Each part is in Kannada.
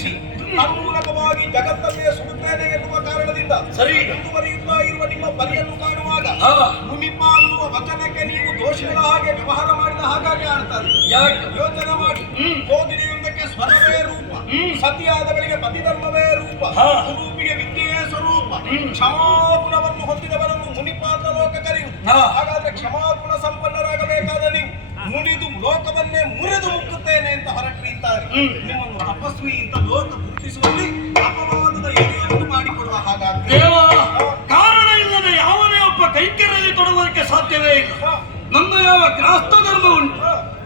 ಮಂತ್ರಿಸಿ ತನ್ಮೂಲಕವಾಗಿ ಜಗತ್ತನ್ನೇ ಸುಡುತ್ತೇನೆ ಎನ್ನುವ ಕಾರಣದಿಂದ ಸರಿ. ಮುಂದುವರಿಯುತ್ತಾ ಇರುವ ನಿಮ್ಮ ಪರಿಯನ್ನು ಕಾಣುವಾಗ. ಮುನಿಪ ಅನ್ನುವ ವಚನಕ್ಕೆ ನೀವು ದೋಷಿಗಳ ಹಾಗೆ ವ್ಯವಹಾರ ಮಾಡಿದ ಹಾಗಾಗಿ ಯಾಕೆ ಯೋಚನೆ ಮಾಡಿ ಕೋದಿನಿಯೊಂದಕ್ಕೆ ಸ್ವರವೇ ರೂಪ ಹ್ಮ್. ಸತಿಯಾದವರಿಗೆ ಪತಿಧರ್ಮವೇ ರೂಪ ಸ್ವರೂಪಿಗೆ ವಿದ್ಯೆಯೇ ಸ್ವರೂಪ. ಕ್ಷಮಾಗುಣವನ್ನು ಹೊಂದಿದವರನ್ನು ಮುನಿಪಾದ ಲೋಕ ಕರೆಯುವುದು. ಹಾಗಾದ್ರೆ ಕ್ಷಮಾಗುಣ ಸಂಪನ್ನರಾಗಬೇಕಾದ ನೀವು ಮುನಿದು ಲೋಕವನ್ನೇ ಮುರಿದು ಮುಕ್ಕುತ್ತೇನೆ ಅಂತ ಹೊರಟಿದ್ದಾರೆ ನಿಮ್ಮನ್ನು ತಪಸ್ವಿ ಇಂತ ಲೋಕ ಗುರುತಿಸುವಲ್ಲಿ ಅಪವಾದದ ಎಡೆಯನ್ನು ಮಾಡಿಕೊಡುವ ಹಾಗಾದ್ರೆ. ಕಾರಣ ಇಲ್ಲದೆ ಯಾವನೇ ಒಬ್ಬ ಕೈಕೆರಲ್ಲಿ ತೊಡಗುವುದಕ್ಕೆ ಸಾಧ್ಯವೇ ಇಲ್ಲ. ನಮ್ಮ ಯಾವ ಗ್ರಾಸ್ತ ಧರ್ಮ ಉಂಟು?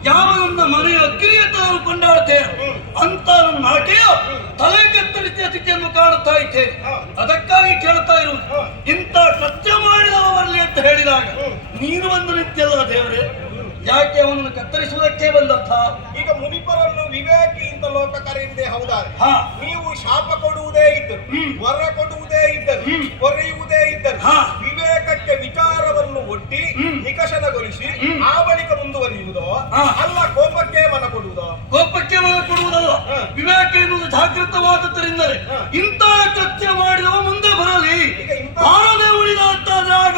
ಯಾವ ನನ್ನ ಮನೆಯ ಅಗ್ರಿಯತ ಕೊಂಡಾಡ್ತೇನೆ ಹ್ಮ್. ಅಂತ ನನ್ನ ಆಕೆಯ ತಲೆ ಕತ್ತರಿಸಿದ ಸ್ಥಿತಿಯನ್ನು ಕಾಣುತ್ತಾ ಇದ್ದೇನೆ. ಅದಕ್ಕಾಗಿ ಕೇಳ್ತಾ ಇರುವುದು. ಇಂಥ ಕೃತ್ಯ ಮಾಡಿದವರಲ್ಲಿ ಅಂತ ಹೇಳಿದಾಗ ನೀನು ನೀನು ನಿತ್ಯ ಅಲ್ಲ ದೇವರೇ ಯಾಕೆ ಅವನನ್ನು ಕತ್ತರಿಸುವುದಕ್ಕೆ ಬಂದರ್ಥ ಈಗ ಮುನಿಪರನ್ನು ವಿವೇಕಿ ಅಂತ ಲೋಕ ಕರೆಯುವುದೇ ಹೌದಾರೆ ನೀವು ಶಾಪ ಕೊಡುವುದೇ ಇದ್ದರು. ವರ ಕೊಡುವುದೇ ಇದ್ದರು. ಕೊರೆಯುವುದೇ ಇದ್ದರು. ವಿವೇಕಕ್ಕೆ ವಿಚಾರವನ್ನು. ನಿಕಷನಗೊಳಿಸಿ ಹ್ಮ್. ಆ ಬಳಿಕ ಮುಂದುವರಿಯುವುದೋ ಅಲ್ಲ ಕೋಪಕ್ಕೆ ಮನ ಕೊಡುವುದೋ ಕೋಪಕ್ಕೆ ಮನ ಕೊಡುವುದಲ್ಲ. ವಿವೇಕ ಎನ್ನುವುದು ಜಾಗೃತವಾದದ್ದರಿಂದಲೇ ಇಂತಹ ಕೃತ್ಯ ಮಾಡಿದವ ಮುಂದೆ ಬರಲಿ ಈಗ ಇಂಥ ಬಾರದೆ ಉಳಿದ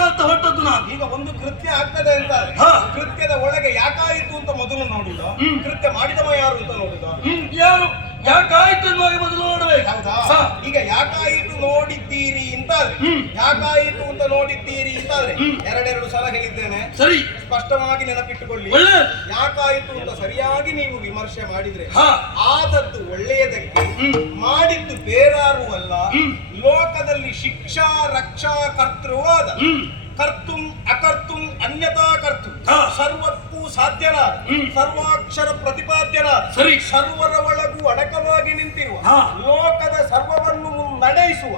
ಅಂತ ಹೊಟ್ಟದ್ದು ನಾನು ಈಗ ಒಂದು ಕೃತ್ಯ ಆಗ್ತದೆ ಅಂತಾರೆ ಒಳಗೆ ಯಾಕಾಯಿತು ಅಂತ ಮೊದಲು ನೋಡಿಲ್ಲ. ಕೃತ್ಯ ಮಾಡಿದವ ಯಾರು ಅಂತ ನೋಡಿದ ಯಾರು? ಯಾಕಾಯಿತು ಮೊದಲು ನೋಡಬೇಕು. ಹೌದಾ? ಈಗ ಯಾಕಾಯಿತು ನೋಡಿದ್ದೀರಿ ಅಂತ. ಯಾಕಾಯಿತು ಅಂತ ನೋಡಿದ್ದೀರಿ ಅಂತಾದ್ರೆ. ಎರಡೆರಡು ಸಲ ಹೇಳಿದ್ದೇನೆ. ಸರಿ. ಸ್ಪಷ್ಟವಾಗಿ ನೆನಪಿಟ್ಟುಕೊಳ್ಳಿ. ಯಾಕಾಯಿತು ಅಂತ ಸರಿಯಾಗಿ ನೀವು ವಿಮರ್ಶೆ ಮಾಡಿದ್ರೆ ಆದದ್ದು ಒಳ್ಳೆಯದಕ್ಕೆ ಮಾಡಿದ್ದು ಬೇರಾರು ಅಲ್ಲ. ಲೋಕದಲ್ಲಿ ಶಿಕ್ಷಾ ರಕ್ಷಾ ಕರ್ತೃವಾದ ಕರ್ತುಂ ಅಕರ್ತು ಅನ್ಯತಾ ಕರ್ತು. ಸರ್ವಕ್ಕೂ ಸಾಧ್ಯನಾದ ಹ್ಮ್. ಸರ್ವಾಕ್ಷರ ಪ್ರತಿಪಾದ್ಯನಾದ ಸರಿ. ಸರ್ವರ ಒಳಗೂ ಅಡಕವಾಗಿ ನಿಂತಿರುವ. ಲೋಕದ ಸರ್ವವನ್ನು ನಡೆಸುವ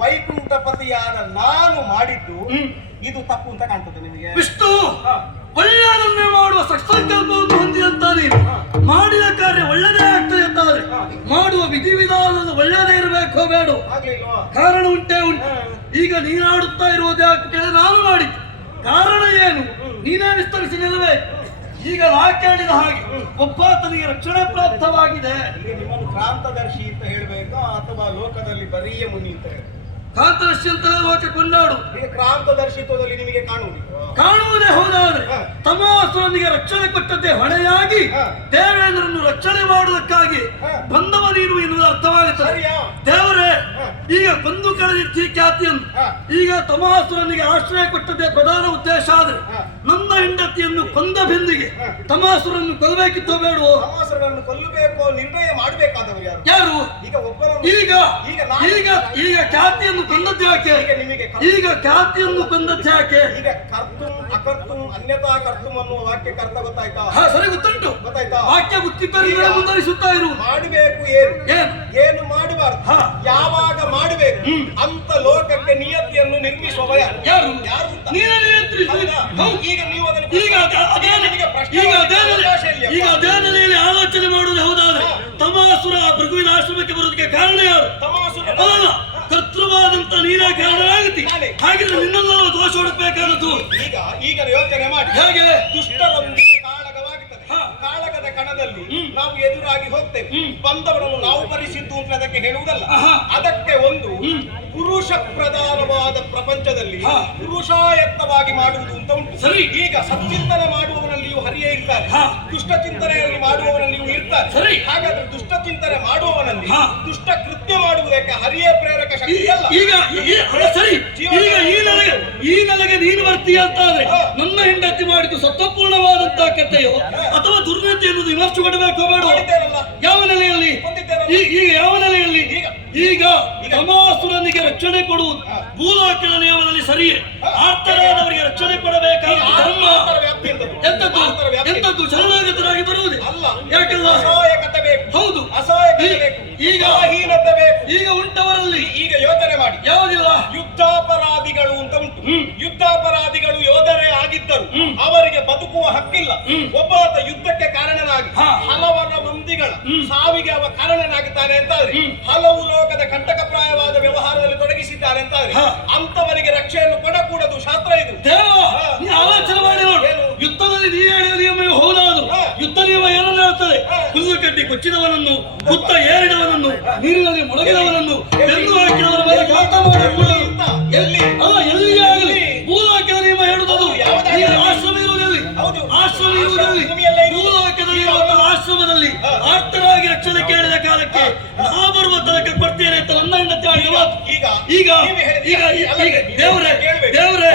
ವೈಕುಂಠಪತಿಯಾದ ನಾನು ಮಾಡಿದ್ದು ಇದು ತಪ್ಪು ಅಂತ ಕಾಣ್ತದೆ ನಿಮಗೆ ವಿಷ್ಣು. ಒಳ್ಳೆಯದನ್ನೇ ಮಾಡುವ ಸತ್ಸಂಕಲ್ಪವನ್ನು ಹೊಂದಿದಂತ ನೀನು ಮಾಡಿದ ಕಾರ್ಯ ಒಳ್ಳೆಯದೇ ಆಗ್ತದೆ ಅಂತಾದ್ರೆ. ಮಾಡುವ ವಿಧಿವಿಧಾನದ ಒಳ್ಳೆಯದೇ ಇರಬೇಕೋ ಬೇಡ ಆಗ್ಲಿಲ್ವಾ ಕಾರಣ ಉಂಟೇ ಉಂಟು ಈಗ ನೀರಾಡುತ್ತಾ ಇರುವುದು ಯಾಕೆ ನಾನು ಮಾಡಿದ್ದು ಕಾರಣ ಏನು? ನೀನೇ ವಿಸ್ತರಿಸಿ ಈಗ ನಾ ಹಾಗೆ ಹಾಗೆ ತನಗೆ ರಕ್ಷಣೆ ಪ್ರಾಪ್ತವಾಗಿದೆ. ನಿಮ್ಮನ್ನು ಕ್ರಾಂತದರ್ಶಿ ಅಂತ ಹೇಳಬೇಕು ಅಥವಾ ಲೋಕದಲ್ಲಿ ಬರೀಯ ಮುನಿ ಅಂತ? ಕಾಂತರಶಿ ಅಂತ ಲೋಕ ಕೊಂಡಾಡು ಕ್ರಾಂತದರ್ಶಿತ್ವದಲ್ಲಿ ನಿಮಗೆ ಕಾಣುವುದು ಕಾಣುವುದೇ ಹೌದಾದ್ರೆ ಹಾ. ತಮಾಸುರನಿಗೆ ರಕ್ಷಣೆ ಕೊಟ್ಟದ್ದೇ ಹೊಣೆಯಾಗಿ. ದೇವೇಂದ್ರನ್ನು ರಕ್ಷಣೆ ಮಾಡುವುದಕ್ಕಾಗಿ. ಬಂದವ ನೀನು ಎನ್ನುವುದು ಅರ್ಥವಾಗುತ್ತದೆ ದೇವರೇ ಈಗ ಬಂದು ಕಳೆದಿತ್ತಿ ಖ್ಯಾತಿಯನ್ನು. ಈಗ ತಮಾಸುರನಿಗೆ ಆಶ್ರಯ ಕೊಟ್ಟದ್ದೇ ಪ್ರಧಾನ ಉದ್ದೇಶ ಆದ್ರೆ ನನ್ನ ಹೆಂಡತಿಯನ್ನು ಕೊಂದ ಬೆಂದಿಗೆ. ತಮಾಸುರನ್ನು ಕೊಲ್ಲಬೇಕಿತ್ತೋ ಬೇಡ ತಮಾಸುರನ್ನು ಕೊಲ್ಲಬೇಕು ನಿರ್ಣಯ ಮಾಡಬೇಕಾದವರು ಯಾರು? ಯಾರು? ಈಗ ಒಬ್ಬರನ್ನು ಈಗ ಈಗ ನಾನು- ಈಗ ಈಗ ಖ್ಯಾತಿಯನ್ನು ಕೊಂದದ್ದು ಯಾಕೆ? ಈಗ ನಿಮಗೆ ಕ- ಈಗ ಖ್ಯಾತಿಯನ್ನು ಕೊಂದದ್ದು ಯಾಕೆ? ಈಗ ಕರ್ತುಂ ಅಕರ್ತುಂ ಅನ್ಯತಾ ಕರ್ತುಂ ಅನ್ನುವ ವಾಕ್ಯ ಕರ್ತ ಗೊತ್ತಾಯ್ತಾ? ಹಾ ಸರಿ ಗೊತ್ತುಂಟು. ಗೊತ್ತಾಯ್ತಾ? ವಾಕ್ಯ ಗೊತ್ತಿದ್ದರಿಂದ ಮುಂದುವರಿಸುತ್ತಾ ಇರು. ಮಾಡಬೇಕು ಏನು? ಏನ್? ಏನು ಮಾಡಬಾರ್ದು? ಹಾ. ಯಾವಾಗ ಮಾಡಬೇಕು? ಅಂತ ಲೋಕಕ್ಕೆ ನಿಯತಿಯನ್ನು ನಿರ್ಮಿಸುವ ಯಾರು ಯಾರು? ಯಾರು ಅಂತ? ನೀನೇ ನಿಯಂತ್ರಿಸು. ಹೌದಾ? ಈಗ ನೀವು ಈಗ ಅದ- ಈಗ ಅದೇ. ಈಗ ಅದೇ ನೆಲೆಯಲ್ಲಿ ಆಲೋಚನೆ ಮಾಡುವುದು ಹೌದಾದ್ರೆ ತಮಾಸುರ ಭೃಗುವಿನ ಆಶ್ರಮಕ್ಕೆ ಬರೋದಕ್ಕೆ ಕಾರಣ ಯಾರು? ಅಲ್ಲ ಕರ್ತೃವಾದಂತ ನೀನೇ ಕಾರಣ ನಾನೇ. ಹಾಗಿದ್ರೆ ನಿನ್ನೆಲ್ಲ ದೋಷ ಹುಡುಕಬೇಕಾದದ್ದು. ಈಗ ಈಗ ಯೋಚನೆ ಮಾಡಿ. ಹೇಗೆ? ದುಷ್ಟರೊಂದಿಗೆ ಕಾಳಗವಾಗುತ್ತದೆ. ಕಾಳಗದ ಕಣದಲ್ಲಿ. ನಾವು ಎದುರಾಗಿ ಹೋಗ್ತೇವೆ. ಹ್ಮ್. ಬಂದವರನ್ನು ನಾವು ಭರಿಸಿದ್ದು ಅಂತ ಅದಕ್ಕೆ ಹೇಳುವುದಲ್ಲ. ಅದಕ್ಕೆ ಒಂದು. ಪುರುಷ ಪ್ರಧಾನವಾದ ಪ್ರಪಂಚದಲ್ಲಿ ಪುರುಷಾಯತ್ನವಾಗಿ ಮಾಡುವುದು ಅಂತ ಉಂಟು. ಸರಿ. ಈಗ ಸಚ್ಚಿಂತನೆ ಮಾಡುವವರಲ್ಲಿಯೂ ಹರಿಯೇ ಇರ್ತಾರೆ. ದುಷ್ಟ ಚಿಂತನೆಯಲ್ಲಿ ಮಾಡುವವರಲ್ಲಿಯೂ ಇರ್ತಾರೆ. ಸರಿ. ಹಾಗಾದ್ರೆ ದುಷ್ಟ ಚಿಂತನೆ ಮಾಡುವವನಲ್ಲಿ ದುಷ್ಟ ಕೃತ್ಯ ಮಾಡುವುದಕ್ಕೆ ಹರಿಯೇ ಪ್ರೇರಕ ಶಕ್ತಿ ಅಲ್ಲ. ಈಗ ಸರಿ. ಈಗ ಈ ಈ ನೆಲೆಗೆ ನೀನು. ನನ್ನ ಹೆಂಡತಿ ಮಾಡಿದ್ದು ಸತ್ವಪೂರ್ಣವಾದಂತಹ ಕಥೆಯೋ ಅಥವಾ ದುರ್ನೀತಿ ಎನ್ನುವುದು ಇನ್ನಷ್ಟು ಕಡಿಮೆ ಯಾವ ನೆಲೆಯಲ್ಲಿ? ಈಗ ಯಾವ ನೆಲೆಯಲ್ಲಿ? ಈಗ. ಈಗ ಸಮಾಸುರನಿಗೆ ರಕ್ಷಣೆ ಕೊಡುವುದು ಭೂಲೋಕದ ನಿಯಮದಲ್ಲಿ ಸರಿಯೇ. ಆರ್ತರಾದವರಿಗೆ ರಕ್ಷಣೆ ಕೊಡಬೇಕಾದ ಎಂತದ್ದು ಶರಣಾಗತರಾಗಿ ಬರುವುದೇ. ಯಾಕಲ್ಲ? ಹೌದು. ಈಗ ಈಗ ಉಂಟವರಲ್ಲಿ? ಈಗ ಯೋಚನೆ ಮಾಡಿ. ಯಾವುದಿಲ್ಲ? ಯುದ್ಧಾಪರಾಧಿಗಳು ಅಂತ ಉಂಟು. ಯುದ್ಧಾಪರಾಧಿಗಳು ಯೋಧರೇ ಆಗಿದ್ದರು. ಅವರಿಗೆ ಬದುಕುವ ಹಕ್ಕಿಲ್ಲ. ಒಬ್ಬ ಯುದ್ಧಕ್ಕೆ ಕಾರಣನಾಗಿ ಹಲವರು ಸಾವಿಗೆ ಅವ ಕಾರಣನಾಗುತ್ತಾನೆ ಅಂತಾದ್ರೆ ಹ್ಮ್. ಹಲವು ಲೋಕದ ಕಂಟಕಪ್ರಾಯವಾದ ವ್ಯವಹಾರದಲ್ಲಿ ತೊಡಗಿಸಿದ್ದಾರೆ ಅಂತಾದ್ರೆ ಅಂತವರಿಗೆ ರಕ್ಷೆಯನ್ನು ಕೊಡಕೂಡದು ಶಾಸ್ತ್ರ ಇದು. ಆಲೋಚನೆ ಮಾಡಿ ಯುದ್ಧದಲ್ಲಿ ನೀ ಹೇಳಿದ ನಿಯಮ ಹೋಲಾದು. ಯುದ್ಧ ನಿಯಮ ಏನನ್ನ ಹೇಳ್ತದೆ. ಹುಲ್ಲು ಕಟ್ಟಿ ಕೊಚ್ಚಿದವನನ್ನು ಹುತ್ತ ಏರಿದವನನ್ನು ನೀರಿನಲ್ಲಿ ಮುಳುಗಿದವನನ್ನು ಬೆನ್ನು ಹಾಕಿದವರ ಮೇಲೆ ಎಲ್ಲಿ? ಎಲ್ಲಿ ಆಗಲಿ ಭೂಲೋಕದ ನಿಯಮ ಹೇಳುವುದು ಹೌದು, ಯಾವುದಾಗಲಿ. ಈಗ ಆಶ್ರಮ ಇರುವುದಲ್ಲಿ ಹೌದು. ಆಶ್ರಮ ಇರುವುದಲ್ಲಿ ಭೂಮಿಯಲ್ಲೇ ಇರುವುದು. ಭೂಲೋಕದಲ್ಲಿ ಇರುವಂತಹ ಆಶ್ರಮದಲ್ಲಿ ಹಾ. ಆರ್ತರಾಗಿ ಕಾಲಕ್ಕೆ ನಾ ಬರುವ ತನಕ ಕೊಡ್ತೇನೆ ಅಂತ ನನ್ನ ಹೆಂಡತಿ ಆಡಿದ ಮಾತು ಈಗ ಈಗ ಈಗ ದೇವರೇ ದೇವರೇ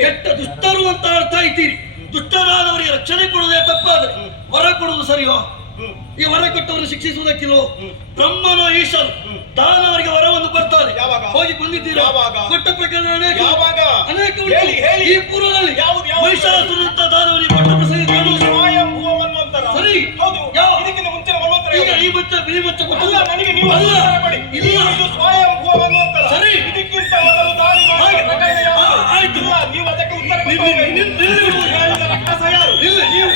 ಕೆಟ್ಟ ದುಷ್ಟರು ಅಂತ ಅರ್ಥ ಇದ್ದೀರಿ ದುಷ್ಟರಾದವರಿಗೆ ರಕ್ಷಣೆ ಕೊಡುವುದೇ ತಪ್ಪಾದ್ರೆ ವರ ಕೊಡುವುದು ಸರಿಯೋ. ಈ ವರ ಕೊಟ್ಟವರು ಶಿಕ್ಷಿಸುವುದಕ್ಕಿಲ್ವೋ ಬ್ರಹ್ಮನು ಈಶನ್ ದಾನವರಿಗೆ ವರವನ್ನು ಕೊಡ್ತಾರೆ ಯಾವಾಗ? ಹೋಗಿ ಬಂದಿದ್ದೀರಾ? ಕೊಟ್ಟ ಪ್ರಕರಣ ಅನೇಕ. ಈ ಪೂರ್ವದಲ್ಲಿ? ಮಹಿಷಾಸುರಂತ ದಾನವರಿಗೆ ಕೊಟ್ಟ ಪ್ರಸಂಗ. ಸರಿ. ಹೌದು ಯಾವ? ಇದಕ್ಕಿಂತ ಮುಂಚಿನ ಈಗ ಯಾವುದು? ಮುಚ್ಚ ಅಲ್ಲ ನನಗೆ ನೀವು ಅಲ್ಲ ಮಾಡಿ ಇದು ಇದು ಸ್ವಯಂ ಮನ್ವಂತರ. ಸರಿ. ಇದಕ್ಕಿಂತ ಮೊದಲು ದಾಳಿ ಮಾಡಿ ಆಯ್ತು. ನೀವು ಅದಕ್ಕೆ ಉತ್ತರ ನಿಲ್ಲಿ ನಿಲ್ಲಿ ನಿಲ್- ನಿಲ್- ನಿಲ್- ನೀವು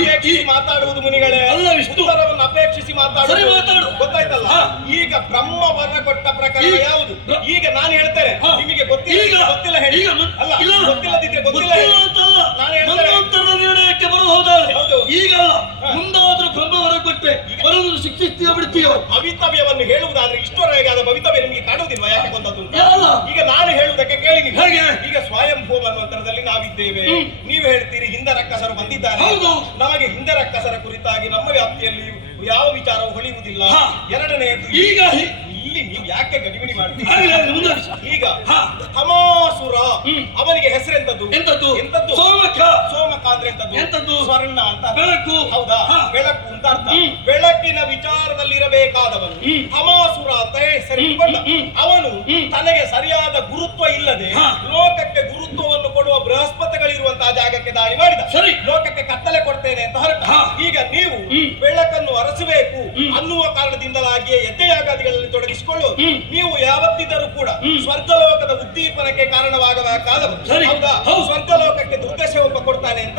ಅಪೇಕ್ಷಿಸಿ ಮಾತಾಡುವುದು ಮುನಿಗಳೇ ಅಲ್ಲ, ವಿಷ್ಣುವರವನ್ನು ಅಪೇಕ್ಷಿಸಿ ಮಾತಾಡುವುದು. ಮಾತಾಡು. ಗೊತ್ತಾಯ್ತಲ್ಲ? ಈಗ ಬ್ರಹ್ಮ ವರ ಕೊಟ್ಟ ಪ್ರಕಾರ ಯಾವುದು ಈಗ ನಾನು ಹೇಳ್ತೇನೆ. ನಿಮಗೆ ಗೊತ್ತಿಲ್ಲ ಗೊತ್ತಿಲ್ಲ ಹೇಳಿ. ಅಲ್ಲ ಗೊತ್ತಿಲ್ಲದಿದ್ರೆ ಗೊತ್ತಿಲ್ಲ ನಾನು ಹೇಳ್ತೇನೆ. ಈಗ. ಮುಂದಾದ್ರೂ ಬ್ರಹ್ಮ ಕೊಟ್ಟೆ ಬರೋದು ಶಿಕ್ಷಿಸ್ತೀಯ ಬಿಡ್ತೀಯೋ? ಭವಿತವ್ಯವನ್ನು ಹೇಳುವುದಾದ್ರೆ ಇಷ್ಟರವರೆಗೆ ಆದ ಭವಿತವ್ಯ ನಿಮಗೆ ಕಾಣುವುದಿಲ್ವಾ? ಯಾಕೆ ಬಂದದ್ದು ಈಗ ನಾನು ಹೇಳುವುದಕ್ಕೆ ಕೇಳಿ ಈಗ ಹೇಗೆ? ಈಗ ಸ್ವಯಂಭೂ ಮನ್ವಂತರದಲ್ಲಿ ನಾವಿದ್ದೇವೆ. ನೀವು ಹೇಳ್ತೀರಿ ರಕ್ಕಸರು ಬಂದಿದ್ದಾರೆ. ನಮಗೆ ಹಿಂದೆ ರಕ್ಕಸರ ಕುರಿತಾಗಿ ನಮ್ಮ ವ್ಯಾಪ್ತಿಯಲ್ಲಿ ಯಾವ ವಿಚಾರವೂ ಹೊಳೆಯುವುದಿಲ್ಲ. ಎರಡನೆಯದು ಈಗ ಇಲ್ಲಿ ನೀವು ಯಾಕೆ ಗಡಿಬಿಡಿ ಮಾಡ್ತೀರಿ. ಈಗ. ಹಮಾಸುರ ಅವನಿಗೆ ಹೆಸರೆಂತದ್ದು ಎಂತದ್ದು ಎಂತದ್ದು ಸೋಮಕ ಸೋಮಕ ಅಂದ್ರೆ ಎಂತದ್ದು ಎಂತದ್ದು? ಸ್ವರ್ಣ ಅಂತ. ಬೆಳಕು. ಹೌದಾ. ಬೆಳಕು ಅಂತ ಅರ್ಥ ಬೆಳಕಿನ ವಿಚಾರದಲ್ಲಿರಬೇಕಾದವನು ಹ್ಮ್. ಹಮಾಸುರ ಅಂತ ಹೆಸರಿಟ್ಟುಕೊಂಡ ಅವನು ತನಗೆ ಸರಿಯಾದ ಗುರುತ್ವ ಇಲ್ಲದೆ ಲೋಕಕ್ಕೆ ಲೋಕಕ್ಕೆ ಗುರುತ್ವವನ್ನು ಕೊಡುವ ಬೃಹಸ್ಪತಿಗಳಿರುವಂತಹ ಜಾಗಕ್ಕೆ ದಾಳಿ ಮಾಡಿದ ಸರಿ. ಲೋಕಕ್ಕೆ ಕತ್ತಲೆ ಕೊಡ್ತೇನೆ ಅಂತ ಹೊರಟ ಈಗ ನೀವು ಬೆಳಕನ್ನು ಅರಸಬೇಕು. ಅನ್ನುವ ಕಾರಣದಿಂದಲಾಗಿಯೇ ಯಜ್ಞಯಾಗಾದಿಗಳಲ್ಲಿ ತೊಡಗಿಸಿಕೊಳ್ಳುವುದು ಹ್ಮ್. ನೀವು ಯಾವತ್ತಿದ್ದರೂ ಕೂಡ ಸ್ವರ್ಗಲೋಕದ ಉದ್ದೀಪನಕ್ಕೆ ಕಾರಣವಾಗಬೇಕಾದ. ಹೌದಾ. ಸ್ವರ್ಗಲೋಕಕ್ಕೆ ದುರ್ದಶೆ ಒಬ್ಬ ಕೊಡ್ತಾನೆ ಅಂತ.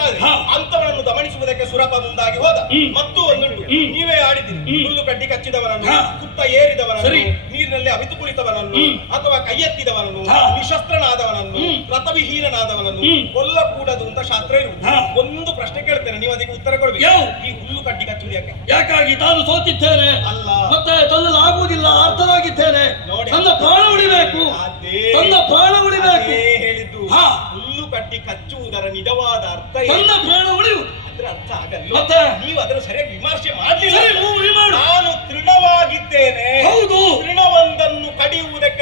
ಅಂತವನನ್ನು ದಮನಿಸುವುದಕ್ಕೆ ಸುರಪ ಮುಂದಾಗಿ ಹೋದ. ಮತ್ತು ಒಂದುಂಟು ನೀವೇ ಆಡಿದಿರಿ. ಹುಲ್ಲು ಕಡ್ಡಿ ಕಚ್ಚಿದವರನ್ನು. ಕುತ್ತ ಏರಿದವರನ್ನು ನೀರಿನಲ್ಲಿ ಅವಿತು ಕುಳಿತವರನ್ನು ಅಥವಾ ಕೈ ಎತ್ತಿದವನನ್ನು. ನಿಶಸ್ತ್ರನಾದವನನ್ನು ಹ್ಮ್. ವ್ರತವಿಹೀನನಾದವನನ್ನು ಕೊಲ್ಲಕೂಡದು ಅಂತ ಶಾಸ್ತ್ರ ಇರುವುದು. ಒಂದು ಪ್ರಶ್ನೆ ಕೇಳ್ತೇನೆ ನೀವು ಅದಕ್ಕೆ ಉತ್ತರ ಕೊಡ್ಬೇಕು. ಯಾವ? ಈ ಹುಲ್ಲು ಕಟ್ಟಿ ಕಚ್ಚುವುದು ಯಾಕೆ? ಯಾಕಾಗಿ ತಾನು ಸೋತಿದ್ದೇನೆ? ಅಲ್ಲ. ಮತ್ತೆ ತನ್ನಲ್ಲಿ ಆಗುವುದಿಲ್ಲ. ತನ್ನ ಪ್ರಾಣ ಉಳಿಬೇಕು. ಅದೇ. ತನ್ನ ಪ್ರಾಣ ಉಳಿಬೇಕು. ಹೇಳಿದ್ದು. ಹುಲ್ಲು ಕಟ್ಟಿ ಕಚ್ಚುವುದರ ನಿಜವಾದ ಅರ್ಥ ತನ್ನ ಪ್ರಾಣ ಉಳಿಯು. ಅದ್ರ ಅರ್ಥ ಆಗಲ್ಲ ಮತ್ತೆ? ನೀವು ಅದನ್ನು ಸರಿಯಾಗಿ ವಿಮರ್ಶೆ ಮಾಡಲಿಲ್ಲ. ನಾನು ತೃಣವಾಗಿದ್ದೇನೆ. ಹೌದು.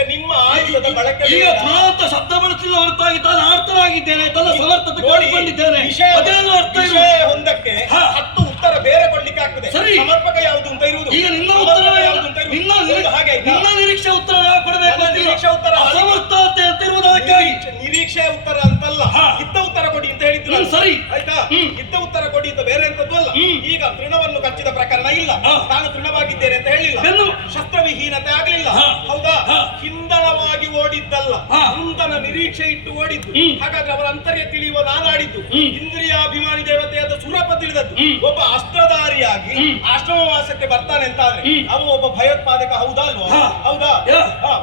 ನಿಮ್ಮ ಆಯುಧದ ಬಳಕೆ ಈಗ ಅಂತ ಶಬ್ದ ಬಳಸಿದ ಹೊರತಾಗಿ ತಾನು ಆರ್ತರಾಗಿದ್ದೇನೆ ತನ್ನ ಸಮರ್ಥತೆ ಕಂಡುಕೊಂಡಿದ್ದೇನೆ ವಿಷಯ ಅರ್ಥ ವಿಷಯ ಹೊಂದಕ್ಕೆ ಹಾ. ಹತ್ತು ಉತ್ತರ ಬೇರೆ ಕೊಡ್ಲಿಕ್ಕೆ ಆಗ್ತದೆ. ಸರಿ. ಸಮರ್ಪಕ ಯಾವುದು ಅಂತ ಇರುವುದು. ಈಗ ನಿನ್ನ ಉತ್ತರ ಯಾವುದು ಅಂತ ಇರುವುದು. ಹಾಗೆ? ನಿನ್ನ ನಿರೀಕ್ಷೆ ಉತ್ತರ ಕೊಡಬೇಕು ನಿರೀಕ್ಷೆ ಉತ್ತರ. ಅಸಮರ್ಥತೆ ಅಂತ ಇರುವುದು ಅದಕ್ಕಾಗಿ. ನಿರೀಕ್ಷೆ- ಉತ್ತರ ಅಂತಲ್ಲ. ಇತ್ತ ಇದ್ದ ಉತ್ತರ ಕೊಡಿ ಅಂತ ಹೇಳಿದ್ರು ಸರಿ. ಆಯ್ತಾ? ಇತ್ತ ಇದ್ದ ಉತ್ತರ ಕೊಡಿ ಅಂತ ಬೇರೆ ಎಂತದ್ದು ಅಲ್ಲ. ಈಗ ತೃಣವನ್ನು ಕಚ್ಚಿದ ಪ್ರಕರಣ ಇಲ್ಲ. ನಾನು ತೃಣವಾಗಿದ್ದೇನೆ ಅಂತ ಹೇಳಿಲ್ಲ. ಶಸ್ತ್ರವಿಹೀನತೆ ಆಗಲಿಲ್ಲ. ಹೌದಾ? ಹಿಂದಳವಾಗಿ ಓಡಿದ್ದಲ್ಲ. ಹಿಂದನ ಮುಂದನ ನಿರೀಕ್ಷೆ ಇಟ್ಟು ಓಡಿದ್ದು. ಹಾಗಾದ್ರೆ ಅವರ ಅಂತರ್ಯ ತಿಳಿಯುವ ನಾನಾಡಿದ್ದು. ಅಭಿಮಾನಿ ದೇವತೆ ದೇವತೆಯಾದ ಸುರಪ ತಿಳಿದದ್ದು. ಒಬ್ಬ ಅಸ್ತ್ರಧಾರಿಯಾಗಿ. ಆಶ್ರಮವಾಸಕ್ಕೆ ಬರ್ತಾನೆ ಅಂತ ಆದ್ರೆ ಅವನು ಒಬ್ಬ ಭಯೋತ್ಪಾದಕ ಹೌದಾ? ಅಲ್ವಾ ಹೌದಾ. ಆ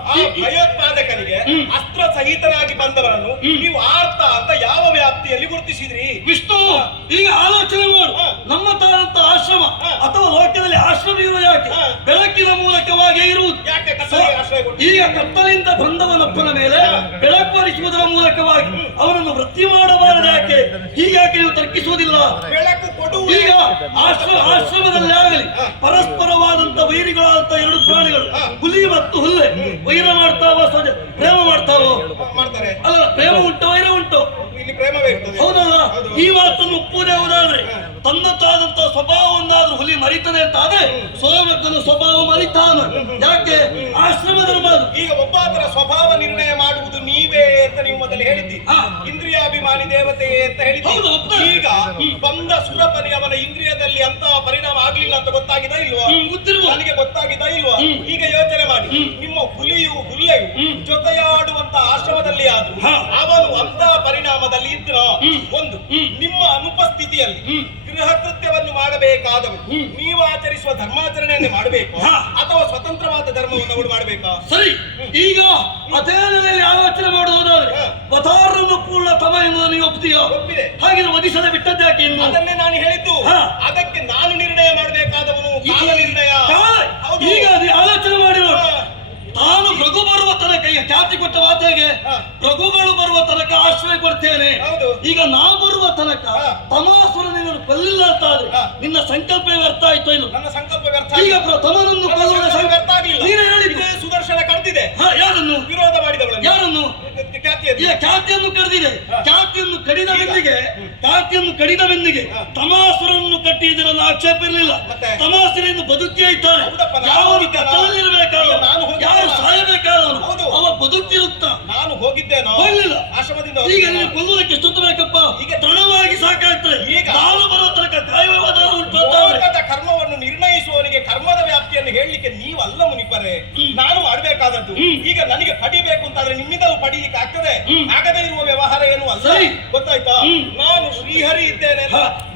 ಭಯೋತ್ಪಾದಕನಿಗೆ. ಅಸ್ತ್ರ ಸಹಿತನಾಗಿ ಬಂದವರನ್ನು ನೀವು ಆರ್ತ ಅಂತ ಯಾವ ವ್ಯಾಪ್ತಿಯಲ್ಲಿ ಗುರುತಿಸಿದ್ರಿ? ವಿಷ್ಣು ಈಗ ಆಲೋಚನೆ ಮಾಡು. ನಮ್ಮ ತರಂತ ಆಶ್ರಮ ಅಥವಾ ಲೋಕದಲ್ಲಿ ಆಶ್ರಮ ಇರುವ ಯಾಕೆ. ಬೆಳಕಿನ ಮೂಲಕವಾಗಿ ಇರುವುದು. ಯಾಕೆ ಈಗ ಕತ್ತಲಿಂದ ಬಂದವನಪ್ಪನ ಮೇಲೆ ಬೆಳಕರಿಸುವುದರ ಮೂಲಕವಾಗಿ ಅವನನ್ನು ವೃತ್ತಿ ಮಾಡಬಾರದು ಯಾಕೆ? ಹೀಗಾಗಿ ನೀವು ತರ್ಕಿಸುವುದಿಲ್ಲ? ಬೆಳಕು ಈಗ ಆಶ್ರಮ ಆಶ್ರಮದಲ್ಲಿ ಆಗಲಿ ಪರಸ್ಪರವಾದಂತ ವೈರಿಗಳಾದಂತ ಎರಡು ಪ್ರಾಣಿಗಳು. ಹುಲಿ ಮತ್ತು ಹುಲ್ಲೆ. ವೈರ ಮಾಡ್ತಾವ ಪ್ರೇಮ ಮಾಡ್ತಾವೋ ಮಾಡ್ತಾರೆ. ಅಲ್ಲ ಪ್ರೇಮ ಉಂಟು ವೈರ ಉಂಟು? ಇಲ್ಲಿ ಪ್ರೇಮವೇ ಇರ್ತದೆ. ಹೌದಲ್ಲ? ಹೌದು. ಈ ಮಾತನ್ನು ಒಪ್ಪುವುದೇ ಹೌದಾದ್ರೆ? ತನ್ನದಾದಂತ ಸ್ವಭಾವವನ್ನಾದ್ರೂ ಹುಲಿ ಮರಿತದೆ ಅಂತ ಆದ್ರೆ ಸೋಮಕ್ಕನ ಸ್ವಭಾವ ಮರಿತಾನ. ಯಾಕೆ? ಆಶ್ರಮ ಧರ್ಮ ಈಗ ಒಬ್ಬಾತರ ಸ್ವಭಾವ ನಿರ್ಣಯ ಮಾಡುವುದು ನೀವೇ ಅಂತ ನೀವು ಮೊದಲು ಹೇಳಿದ್ದಿ. ಇಂದ್ರಿಯಾಭಿಮಾನಿ ದೇವತೆ ಅಂತ ಹೇಳಿದ್ದು. ಈಗ ಬಂದ ಸುರಪನಿ ಅವನ ಇಂದ್ರಿಯದಲ್ಲಿ ಅಂತ ಪರಿಣಾಮ ಆಗ್ಲಿಲ್ಲ ಅಂತ ಗೊತ್ತಾಗಿದ ಇಲ್ವಾ? ನನಗೆ ಗೊತ್ತಾಗಿದ ಇಲ್ವಾ? ಈಗ ಯೋಚನೆ ಮಾಡಿ. ನಿಮ್ಮ ಹುಲಿಯು ಹುಲಿಯು. ಜೊತೆಯಾಡುವಂತ ಆಶ್ರಮದಲ್ಲಿ ಆದ್ರು ಅವನು ಅಂತ ಪರಿಣಾಮದಲ್ಲಿ ಇದ್ರ ಒಂದು ನಿಮ್ಮ ಅನುಪಸ್ಥಿತಿಯಲ್ಲಿ ಹ್ಮ್. ಗೃಹ ಕೃತ್ಯವನ್ನು ಮಾಡಬೇಕಾದವರು. ನೀವು ಆಚರಿಸುವ ಧರ್ಮಾಚರಣೆಯನ್ನು ಮಾಡಬೇಕು. ಅಥವಾ ಸ್ವತಂತ್ರವಾದ ಧರ್ಮವನ್ನು ಅವರು ಮಾಡಬೇಕಾ ಸರಿ ಈಗ ಅದೇ ನೆಲೆಯಲ್ಲಿ ಆಲೋಚನೆ ಮಾಡುವುದಾದ್ರೆ. ವತಾರನ್ನು ಪೂರ್ಣ ತಮ ಎಂಬುದನ್ನು ನೀವು ಒಪ್ತೀಯ ಒಪ್ಪಿದೆ ಹಾಗೆ ವಧಿಸದ ಬಿಟ್ಟದ್ದಾಕೆ ಅದನ್ನೇ ನಾನು ಹೇಳಿದ್ದು. ಅದಕ್ಕೆ ನಾನು ನಿರ್ಣಯ ಮಾಡಬೇಕಾದವನು ಕಾಲ ನಿರ್ಣಯ. ಈಗ ಆಲೋಚನೆ ಮಾಡಿರೋ. ತಾನು ರಘು ಬರುವ ತನಕ ಈಗ ಖ್ಯಾತಿ ಕೊಟ್ಟ ಮಾತೆಗೆ. ರಘುಗಳು ಬರುವ ತನಕ ಆಶ್ರಯ ಕೊಡ್ತೇನೆ. ಈಗ ನಾ ಬರುವ ತನಕ ಹಾ. ತಮಾಸುರ ನಿನ್ನನ್ನು ಕೊಲ್ಲಿಲ್ಲ ಅಂತ ಆದ್ರೆ ನಿನ್ನ ಸಂಕಲ್ಪ ವ್ಯರ್ಥ ಆಯ್ತು ಇನ್ನು ನನ್ನ ಸಂಕಲ್ಪ ವ್ಯರ್ಥ ಈಗ ತಮನನ್ನು ಕೊಲ್ಲುವ ವ್ಯರ್ಥ ಆಗಲಿಲ್ಲ ನೀನೇ ಹೇಳಿದ್ದು. ಸುದರ್ಶನ ಕಡ್ದಿದೆ. ಹಾ ಯಾರನ್ನು? ವಿರೋಧ ಮಾಡಿದವಳು ಯಾರನ್ನು? ಖ್ಯಾತಿಯನ್ನು ಖ್ಯಾತಿಯನ್ನು ಕರೆದಿದೆ ಖ್ಯಾತಿಯನ್ನು ಕಡಿದ ಈಗ. ಖ್ಯಾತಿಯನ್ನು ಕಡಿದ ಬೆನ್ನಿಗೆ. ತಮಾಸುರನ್ನು ಕಟ್ಟಿದ್ದರನ್ನು ಆಕ್ಷೇಪ ಇರಲಿಲ್ಲ ಮತ್ತೆ? ತಮಾಸುರನ್ನು ಬದುಕಿ ಇದ್ದಾರೆ ಹೋಗಿದ್ದಲ್ಲ. ಕತ್ತಲಲ್ಲಿರಬೇಕಾದ. ಯಾರು ಸಾಯಬೇಕಾದವನು. ಅವ ಬದುಕಿರುತ್ತ ನಾನು ಹೋಗಿದ್ದೇನೆ ಹೋಗ್ಲಿಲ್ಲ. ಆಶ್ರಮದಿಂದ ಈಗ ನೀವು ಕೊಲ್ಲುವುದಕ್ಕೆ ಎಷ್ಟೊತ್ತು ಬೇಕಪ್ಪ ಈಗ ತಡವಾಗಿ ಸಾಕಾಗ್ತದೆ ಈಗ. ಹಾಲು ಬರೋ ತನಕ ಕಾಯುವ ಉಂಟು ಅಂತಾದ್ರೆ ಲೋಕದ ಕರ್ಮವನ್ನು ನಿರ್ಣಯಿಸುವವನಿಗೆ ಕರ್ಮದ ವ್ಯಾಪ್ತಿಯನ್ನು ಹೇಳಲಿಕ್ಕೆ ನೀವಲ್ಲ ಅಲ್ಲ ಮುನಿಪರೆ ನಾನು ಮಾಡಬೇಕಾದದ್ದು. ಈಗ ನನಗೆ ಪಡಿಬೇಕು ಅಂತಾದ್ರೆ ನಿಮ್ಮಿಂದಲೂ ಪಡೀಲಿಕ್ಕೆ ಆಗ್ತದೆ ಆಗದೆ ಇರುವ ವ್ಯವಹಾರ ಏನು ಅಲ್ಲ. ಗೊತ್ತಾಯ್ತಾ ನಾನು ಶ್ರೀಹರಿ ಇದ್ದೇನೆ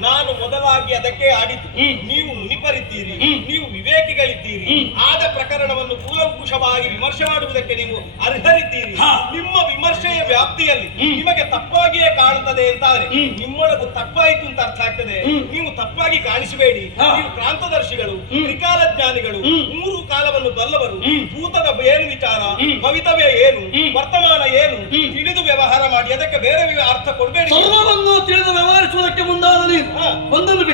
ನಾನು ಮೊದಲಾಗಿ ಅದಕ್ಕೆ ಆಡಿದ್ದು. ನೀವು ಮುನಿಪರಿದ್ದೀರಿ ನೀವು ವಿವೇಕಿಗಳಿದ್ದೀರಿ. ಆದ ಪ್ರಕರಣವನ್ನು ಕೂಲಂಕುಷವಾಗಿ ವಿಮರ್ಶೆ ಮಾಡುವುದಕ್ಕೆ ನೀವು ಅರ್ಹರಿದ್ದೀರಿ. ನಿಮ್ಮ ವಿಮರ್ಶೆಯ ವ್ಯಾಪ್ತಿಯಲ್ಲಿ ನಿಮಗೆ ತಪ್ಪಾಗಿಯೇ ಕಾಣುತ್ತದೆ ಅಂತಾದ್ರೆ. ನಿಮ್ಮೊಳಗು ತಪ್ಪಾಯಿತು ಅಂತ ಅರ್ಥ ಆಗ್ತದೆ. ನೀವು ತಪ್ಪಾಗಿ ಕಾಣಿಸಬೇಡಿ. ನೀವು ಕ್ರಾಂತದರ್ಶಿಗಳು ತ್ರಿಕಾಲ ಜ್ಞಾನಿಗಳು ಮೂರು ಕಾಲವನ್ನು ಬಲ್ಲವರು ಭೂತದ ಏನು ವಿಚಾರ ಭವಿತವೇ ಭವಿತವ್ಯ ಏನು ವರ್ತಮಾನ ಏನು. ತಿಳಿದು ವ್ಯವಹಾರ ಮಾಡಿ ಅದಕ್ಕೆ ಬೇರೆ ಬೇರೆ ಅರ್ಥ ಕೊಡಬೇಡಿ. ಸರ್ವವನ್ನು ತಿಳಿದು ವ್ಯವಹರಿಸುವುದಕ್ಕೆ ಮುಂದಾದ ನೀನು ಹಾ. ಒಂದೊಂದು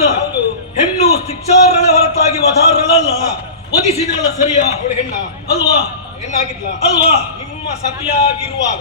ಕೇಳುದ ಹೆಣ್ಣು ಶಿಕ್ಷಾರ್ಹಳೆ ಹೊರತಾಗಿ ವಧಾರಳಲ್ಲ ವಧಿಸಿದ್ರಲ್ಲ ಸರಿಯಾ? ಅವಳು ಹೆಣ್ಣ. ಅಲ್ವಾ? ಹೆಣ್ಣಾಗಿದ್ಲ. ಅಲ್ವಾ? ನಿಮ್ಮ ಸತಿಯಾಗಿರುವಾಗ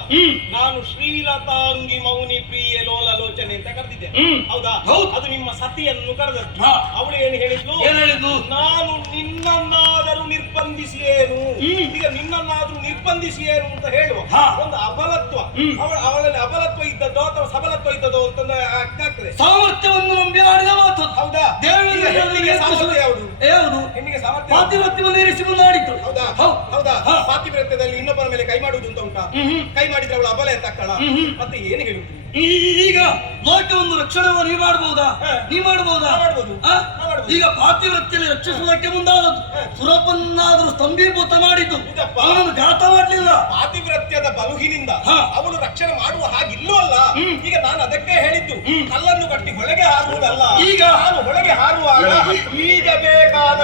ನಾನು ಶ್ರೀಲತಾಂಗಿ ಮೌನಿ ಪ್ರಿಯ ಲೋಲ ಲೋಚನೆ ಅಂತ ಕರೆದಿದ್ದೆ ಹ್ಮ್. ಹೌದಾ ಹೌದು. ಅದು ನಿಮ್ಮ ಸತಿಯನ್ನು ಕರೆದದ್ದು ಹಾ. ಅವಳು ಏನು ಹೇಳಿದ್ಲು ಏನ್ ಹೇಳಿದ್ದು ನಾನು ನಿನ್ನನ್ನಾದರೂ ನಿರ್ಬಂಧಿಸಿ ಏನು ಹ್ಮ್. ಈಗ ನಿನ್ನನ್ನಾದರೂ ನಿರ್ಬಂಧಿಸಿ ಏನು ಅಂತ ಹೇಳುವ ಹಾ. ಒಂದು ಅಬಲತ್ವ ಹ್ಮ್. ಅವಳ ಅವಳಲ್ಲಿ ಅಬಲತ್ವ ಇದ್ದದ್ದೋ ಅಥವಾ ಸಬಲತ್ವ ಇದ್ದದೋ ಅಂತ ಆಗ್ತದೆ ಸಾಮರ್ಥ್ಯವನ್ನು ನಂಬಿ ಆಡಿದ ಮಾತು ಹೌದಾ ಈಗ ಹೆಣ್ಣಿಗೆ ಸಾಮರ್ಥ್ಯ ಯಾವುದು ಯಾವುದು ಹೆಣ್ಣಿಗೆ ಸಾಮರ್ಥ್ಯ ಯಾವುದು? ಇರಿಸಿ ಮುಂದಾಡಿತು ಹೌದಾ ಹೌದು. ಹೌದಾ ಹಾ. ಪಾತಿವ್ರತ್ಯದಲ್ಲಿ ಇನ್ನೊಬ್ಬರ ಮೇಲೆ ಕೈ ಮಾಡುವುದು ಅಂತ ಉಂಟಾ ಹ್ಮ್ ಹ್ಮ್. ಕೈ ಮಾಡಿದ್ರೆ ಅವಳು ಅಬಲ ಎಂತ ಅಕ್ಕಳ ಹ್ಮ್ ಹ್ಮ್. ಮತ್ತೆ ಏನು ಹೇಳುದು ಈ- ಈಗ ಒಂದು ರಕ್ಷಣೆಯನ್ನು ನೀ ಮಾಡಬಹುದಾ. ನೀ ಮಾಡಬಹುದಾ ಈಗ ಪಾತಿವ್ರತ್ಯಲ್ಲಿ ರಕ್ಷಿಸುವುದಕ್ಕೆ ಮುಂದಾದದ್ದು. ಸುರಪನ್ನಾದರೂ ಸ್ತಂಭೀಭೂತ ಮಾಡಿದ್ದು. ಅವನನ್ನು ಘಾತ ಮಾಡಲಿಲ್ಲ. ಪಾತಿವ್ರತ್ಯದ ಬಲುಹಿನಿಂದ ಅವನು ರಕ್ಷಣೆ ಮಾಡುವ ಹಾಗಿಲ್ಲೂ ಅಲ್ಲ. ಹ್ಮ್. ಈಗ ನಾನು ಅದಕ್ಕೆ ಹೇಳಿದ್ದು. ಕಲ್ಲನ್ನು ಕಟ್ಟಿ ಒಳಗೆ ಹಾರುವುದಲ್ಲ. ಈಗ? ನಾನು ಒಳಗೆ ಹಾರುವಾಗ ಈಗ ಬೇಕಾದ.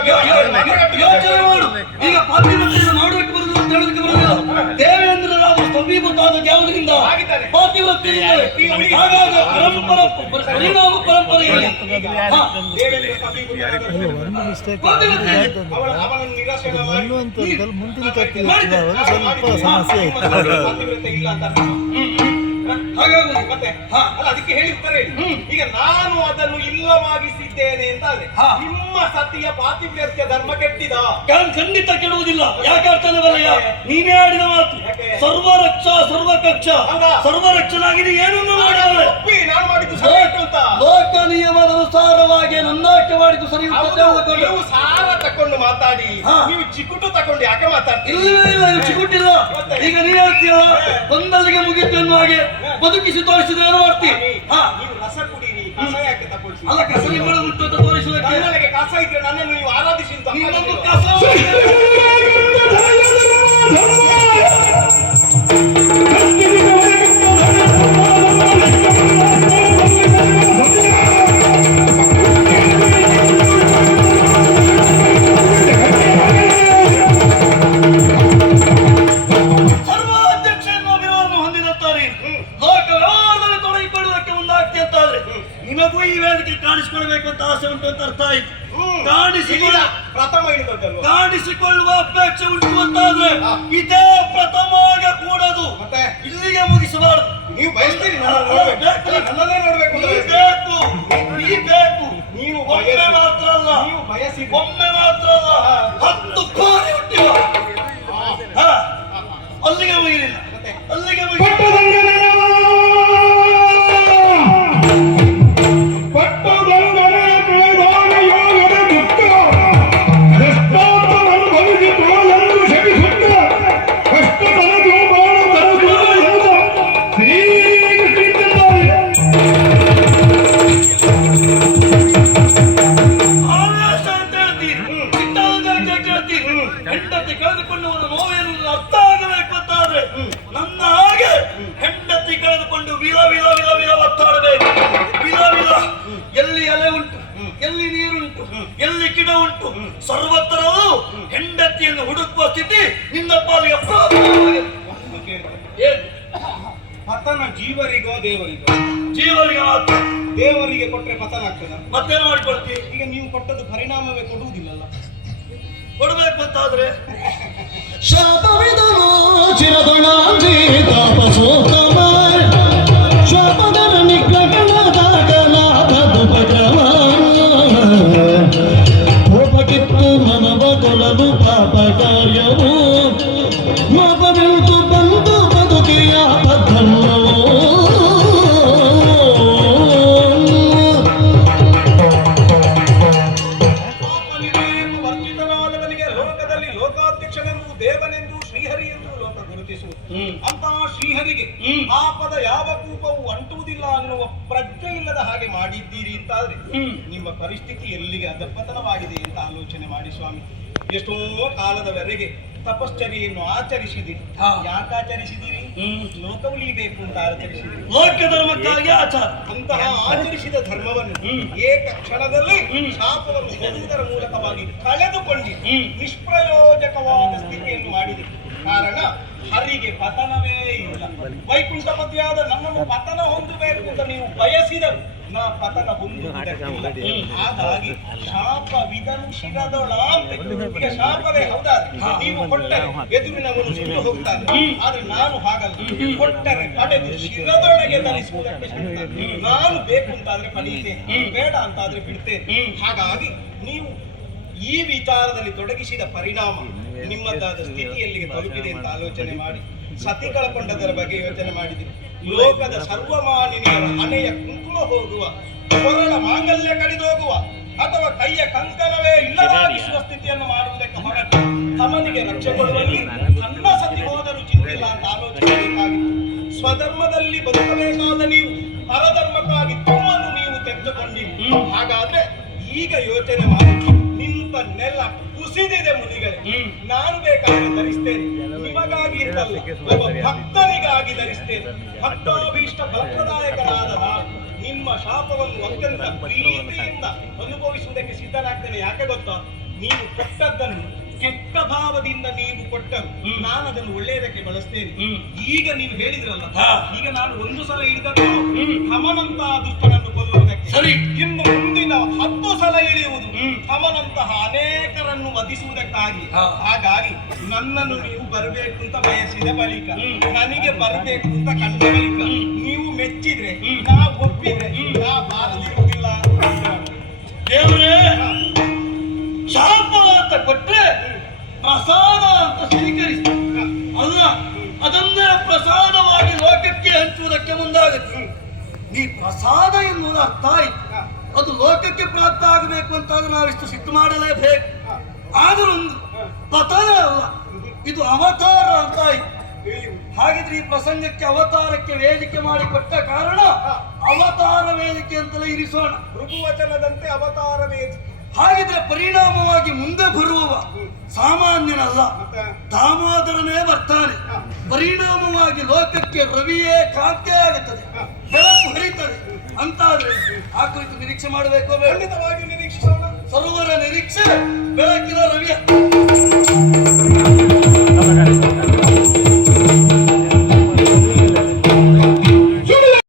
ಯೋಚನೆ ಮಾಡು. ಈಗ ಪಾತಿವ್ರತ್ಯವನ್ನು ಮಾಡೋಕೆ ಬರುವುದು ಅಂತ ಹೇಳೋದಕ್ಕೆ ಬರುವುದಿಲ್ಲ. ದೇವೇಂದ್ರರಾದ ಸ್ತಂಭೀಭೂತ ಆದದ್ದು ಯಾವುದರಿಂದ? ಪರಂಪರ ಪರಿಣಾಮ ಪರಂಪರೆ ಮುಂದಿನ ಕತ್ತಿ ಸ್ವಲ್ಪ ಸಮಸ್ಯೆ ಆಯ್ತು. ಹಾಗಾಗಿ ಮತ್ತೆ ಹಾ. ಅಲ್ಲ ಅದಕ್ಕೆ ಹೇಳಿ ಉತ್ತರ ಈಗ ನಾನು ಅದನ್ನು ಇಲ್ಲವಾಗಿಸಿದ್ದೇನೆ ಅಂತ ಹಾ. ನಿಮ್ಮ ಸತಿಯ ಪಾತಿವ್ಯರ್ಥ ಧರ್ಮ ಕೆಟ್ಟಿದ? ಖಂಡಿತ ಕೆಡುವುದಿಲ್ಲ. ಯಾಕೆ ಅರ್ಥನೇ ಬರಲ್ಲ ನೀನೇ ಆಡಿದ ಮಾತು. ಯಾಕೆ? ಸರ್ವ ಸರ್ವರಕ್ಷನಾಗಿದೆ ಏನನ್ನು ಮಾಡಲ್ಲ ಒಪ್ಪಿ ನಾನು ಮಾಡಿದ್ದು ಸರಿ ಅಂತ. ಲೋಕ ನಿಯಮದ ಅನುಸಾರವಾಗಿ ಮಾಡಿದ್ದು ಸರಿ ನೀವು ಸಾರ ತಕೊಂಡು ಮಾತಾಡಿ. ನೀವು ಚಿಕ್ಕುಟ್ಟು ತಕೊಂಡು ಯಾಕೆ ಮಾತಾಡ್ತೀರಿ? ಇಲ್ಲ ಇಲ್ಲ? ಈಗ ನೀ ಹೇಳ್ತೀಯಲ್ಲ ಒಂದಲ್ಲಿಗೆ ಮುಗಿತು ಎನ್ನುವ ಹಾಗೆ. ಬದುಕಿಸಿ ತೋರಿಸಿದ್ರೆ ಏನು ಮಾಡ್ತಿ. ಹಾ. ನೀವು ರಸ ಕುಡೀರಿ ಕಸ ಯಾಕೆ ತಗೊಳ್ಸಿ ಅಲ್ಲ ಕಸಲಿಗಳು ಉಂಟು ಅಂತ ತೋರಿಸುವುದಕ್ಕೆ? ನನ್ನೊಳಗೆ ಕಸ ಇದ್ರೆ ನನ್ನನ್ನು ನೀವು ಆರಾಧಿಸಿ ಅಂತ ಕಸ ನಿಮಗೂ ಈ ವೇದಿಕೆ ಕಾಣಿಸಿಕೊಳ್ಬೇಕು ಅಂತ ಆಸೆ ಉಂಟು ಅಂತ ಅರ್ಥ ಆಯ್ತು. ಕಾಣಿಸಿಕೊಳ್ಳ. ಪ್ರಥಮ ಹಿಡಿದದ್ದಲ್ವಾ ಕಾಣಿಸಿಕೊಳ್ಳುವ ಅಪೇಕ್ಷೆ ಉಂಟು ಅಂತಾದ್ರೆ. ಇದೇ ಪ್ರಥಮವಾಗಿ ಕೂಡದು. ಮತ್ತೆ? ಇಲ್ಲಿಗೆ ಮುಗಿಸಬಾರದು. ನೀವು ಬಯಸ್ತೀರಿ ನನ್ನನ್ನು ನೋಡ್ಬೇಕು ನೀ ಬೇಕು ನೀ ಬೇಕು ನೀವು ಒಮ್ಮೆ ಮಾತ್ರ ಅಲ್ಲ. ನೀವು ಬಯಸಿ. ಒಮ್ಮೆ ಮಾತ್ರ ಅಲ್ಲ. ಹತ್ತು ಕೋರಿ ಹುಟ್ಟಿವ ಹಾ. ಅಲ್ಲಿಗೆ ಮುಗಿಲಿಲ್ಲ. ಅಲ್ಲಿಗೆ ಮುಗಿಲಿಲ್ಲ. ದೇವರಿಗೋ ಜೀವನಿಗೆ ಮಾತ್ರ. ದೇವರಿಗೆ ಕೊಟ್ಟರೆ ಪತನ ಆಗ್ತದ? ಮತ್ತೆ ಮಾಡ್ಕೊಳ್ತೀವಿ ಈಗ ನೀವು ಕೊಟ್ಟದ್ದು ಪರಿಣಾಮವೇ ಕೊಡುವುದಿಲ್ಲಲ್ಲ. ಕೊಡಬೇಕು ಅಂತಾದ್ರೆ. ಶಾಪವಿದನು ಚಿರದೊಳಾಗಿ ತಾಪಸೋತ್ತಮ ಲೋಕದಲ್ಲಿ ಲೋಕಾಧ್ಯಕ್ಷನೆಂದು ದೇವನೆಂದು ಶ್ರೀಹರಿ ಎಂದು ಲೋಕ ಗುರುತಿಸುವುದು. ಅಂತಹ ಶ್ರೀಹರಿಗೆ ಪಾಪದ ಯಾವ ಕೂಪವು ಅಂಟುವುದಿಲ್ಲ ಅನ್ನುವ ಪ್ರಜ್ಞೆ ಇಲ್ಲದ ಹಾಗೆ ಮಾಡಿದ್ದೀರಿ ಅಂತಾದ್ರೆ ನಿಮ್ಮ ಪರಿಸ್ಥಿತಿ ಎಲ್ಲಿಗೆ ಅಧಪತನವಾಗಿದೆ ಅಂತ ಆಲೋಚನೆ ಮಾಡಿ ಸ್ವಾಮಿ. ಎಷ್ಟೋ ಕಾಲದವರೆಗೆ ತಪಶ್ಚರ್ಯೆಯನ್ನು ಆಚರಿಸಿದಿರಿ. ಹಾ. ಯಾಕೆ ಆಚರಿಸಿದಿರಿ ಲೋಕ ಉಳಿಬೇಕು ಅಂತ ಆಚರಿಸಿದಿರಿ. ಲೋಕ ಧರ್ಮಕ್ಕಾಗಿ ಆಚಾರ ಅಂತಹ ಆಚರಿಸಿದ ಧರ್ಮವನ್ನು ಏಕ ಕ್ಷಣದಲ್ಲಿ ಶಾಪವನ್ನು ಕೊಡುವುದರ ಮೂಲಕವಾಗಿ ಕಳೆದುಕೊಂಡು ನಿಷ್ಪ್ರಯೋಜಕವಾದ ಸ್ಥಿತಿಯನ್ನು ಮಾಡಿದೆ ಕಾರಣ ಹರಿಗೆ ಪತನವೇ ಇಲ್ಲ. ವೈಕುಂಠಪತಿಯಾದ ನನ್ನನ್ನು ಪತನ ಹೊಂದಬೇಕು ಅಂತ ನೀವು ಬಯಸಿದರು. ನಾ ಪತನ ಹೊಂದುವುದಕ್ಕಿಲ್ಲ ಹಾಗಾಗಿ ಶಾಪ ವಿಧನು ಶಿರದೊಳ ಅಂತ ಶಾಪವೇ ಹೌದಾ? ನೀವು ಕೊಟ್ಟರೆ ಎದುರಿನವನು ಸುಟ್ಟು ಹೋಗ್ತಾನೆ ಆದ್ರೆ ನಾನು ಹಾಗಲ್ಲ. ಕೊಟ್ಟರೆ ಪಡೆದು ಶಿರದೊಳಗೆ ಧರಿಸುವುದಕ್ಕೆ ನಾನು ಬೇಕು ಅಂತಾದ್ರೆ ಪಡೆಯುತ್ತೇನೆ ಬೇಡ ಅಂತಾದ್ರೆ ಬಿಡ್ತೇನೆ. ಹಾಗಾಗಿ ನೀವು ಈ ವಿಚಾರದಲ್ಲಿ ತೊಡಗಿಸಿದ ಪರಿಣಾಮ ನಿಮ್ಮದಾದ ಸ್ಥಿತಿಯಲ್ಲಿಗೆ ತಲುಪಿದೆ ಅಂತ ಆಲೋಚನೆ ಮಾಡಿ. ಸತಿ ಕಳ್ಕೊಂಡದರ ಬಗ್ಗೆ ಯೋಚನೆ ಮಾಡಿದ್ರು. ಲೋಕದ ಸರ್ವಮಾನಿನಿಯರ ಮನೆಯ ಕುಂಕುಮ ಹೋಗುವ ಕೊರಳ ಮಾಂಗಲ್ಯ ಕಡಿದೋಗುವ ಅಥವಾ ಕೈಯ ಕಂಕಣವೇ ಇಲ್ಲದಾಗಿಸುವ ಸ್ಥಿತಿಯನ್ನು ಮಾಡುವುದಕ್ಕೆ ಹೊರಟು ತಮನಿಗೆ ರಕ್ಷೆ ಕೊಡುವಲ್ಲಿ ಅನ್ನ ಸತಿ ಹೋದರೂ ಚಿಂತಿಲ್ಲ ಅಂತ ಆಲೋಚಿಸಬೇಕಾಗಿತ್ತು. ಸ್ವಧರ್ಮದಲ್ಲಿ ಬದುಕಬೇಕಾದ ನೀವು ಪರಧರ್ಮಕ್ಕಾಗಿ ತಮ್ಮನ್ನು ನೀವು ತೆಗೆದುಕೊಂಡಿ ಹಾಗಾದ್ರೆ ಈಗ ಯೋಚನೆ ಮಾಡಿ. ನೆಲ ಕುಸಿದಿದೆ ಮುನಿಗಳೇ. ನಾನು ಬೇಕಾದ್ರೆ ಧರಿಸ್ತೇನೆ. ನಿಮಗಾಗಿ ಒಬ್ಬ ಭಕ್ತನಿಗಾಗಿ ಧರಿಸ್ತೇನೆ. ಭಕ್ತಾಭೀಷ್ಟ ಫಲಪ್ರದಾಯಕನಾದ ನಾನು ನಿಮ್ಮ ಶಾಪವನ್ನು ಅತ್ಯಂತ ಪ್ರೀತಿಯಿಂದ ಅನುಭವಿಸುವುದಕ್ಕೆ ಸಿದ್ಧನಾಗ್ತೇನೆ. ಯಾಕೆ ಗೊತ್ತಾ? ನೀವು ಕೊಟ್ಟದ್ದನ್ನು ಕೆಟ್ಟ ಭಾವದಿಂದ ನೀವು ಕೊಟ್ಟರು ನಾನು ಅದನ್ನು ಒಳ್ಳೆಯದಕ್ಕೆ ಬಳಸ್ತೇನೆ. ಈಗ ನೀವು ಹೇಳಿದ್ರಲ್ಲ. ಈಗ ನಾನು ಒಂದು ಸಲ ಹಿಡಿದದ್ದು ಹಮನಂತ ದುಷ್ಟನನ್ನು ಕೊಲ್ಲುವುದಕ್ಕೆ. ಸರಿ. ಇನ್ನು ಮುಂದಿನ ಹತ್ತು ಸಲ ಇಳಿಯುವುದು ಅವನಂತಹ ಅನೇಕರನ್ನು ವಧಿಸುವುದಕ್ಕಾಗಿ. ಹಾಗಾಗಿ ನನ್ನನ್ನು ನೀವು ಬರಬೇಕು ಅಂತ ಬಯಸಿದ ಬಳಿಕ ನನಗೆ ಬರಬೇಕು ಅಂತ ಕಂಡ ಬಳಿಕ ನೀವು ಮೆಚ್ಚಿದ್ರೆ ನಾ ಒಪ್ಪಿದ್ರೆ ನಾ ಬಾರದಿರುವುದಿಲ್ಲ ದೇವರೇ ಶಾಪ ಅಂತ ಕೊಟ್ರೆ ಪ್ರಸಾದ ಅಂತ ಸ್ವೀಕರಿಸಿ. ಅಲ್ಲ ಅದನ್ನೇ ಪ್ರಸಾದವಾಗಿ ಲೋಕಕ್ಕೆ ಹಂಚುವುದಕ್ಕೆ ಮುಂದಾಗುತ್ತೆ. ಈ ಪ್ರಸಾದ ಎನ್ನುವುದು ಅರ್ಥ ಆಯ್ತು. ಅದು ಲೋಕಕ್ಕೆ ಪ್ರಾಪ್ತ ಆಗಬೇಕು ಅಂತಾದ್ರೆ ನಾವಿಷ್ಟು ಸಿಟ್ಟು ಮಾಡಲೇಬೇಕು. ಆದರೂ ಒಂದು ಪತನ ಅಲ್ಲ. ಇದು ಅವತಾರ ಅಂತ ಹಾಗಿದ್ರೆ ಈ ಪ್ರಸಂಗಕ್ಕೆ ಅವತಾರಕ್ಕೆ ವೇದಿಕೆ ಮಾಡಿ ಕೊಟ್ಟ ಕಾರಣ ಅವತಾರ ವೇದಿಕೆ ಅಂತಲೇ ಇರಿಸೋಣ. ಋಗುವಚನದಂತೆ ಅವತಾರ ವೇದಿಕೆ. ಹಾಗಿದ್ರೆ ಪರಿಣಾಮವಾಗಿ ಮುಂದೆ ಬರುವವ ಸಾಮಾನ್ಯನಲ್ಲ. ದಾಮೋದರನೇ ಬರ್ತಾನೆ. ಪರಿಣಾಮವಾಗಿ ಲೋಕಕ್ಕೆ ರವಿಯೇ ಕಾಂತಿ ಆಗುತ್ತದೆ. ಬೆಳಕು ಹರಿತದೆ. ಅಂತಾದ್ರೆ ಆ ಕುರಿತು ನಿರೀಕ್ಷೆ ಮಾಡಬೇಕು ಖಂಡಿತವಾಗಿ ನಿರೀಕ್ಷಿಸೋಣ ಸರೋವರ ನಿರೀಕ್ಷೆ ಬೆಳಕಿನ ರವಿಯ.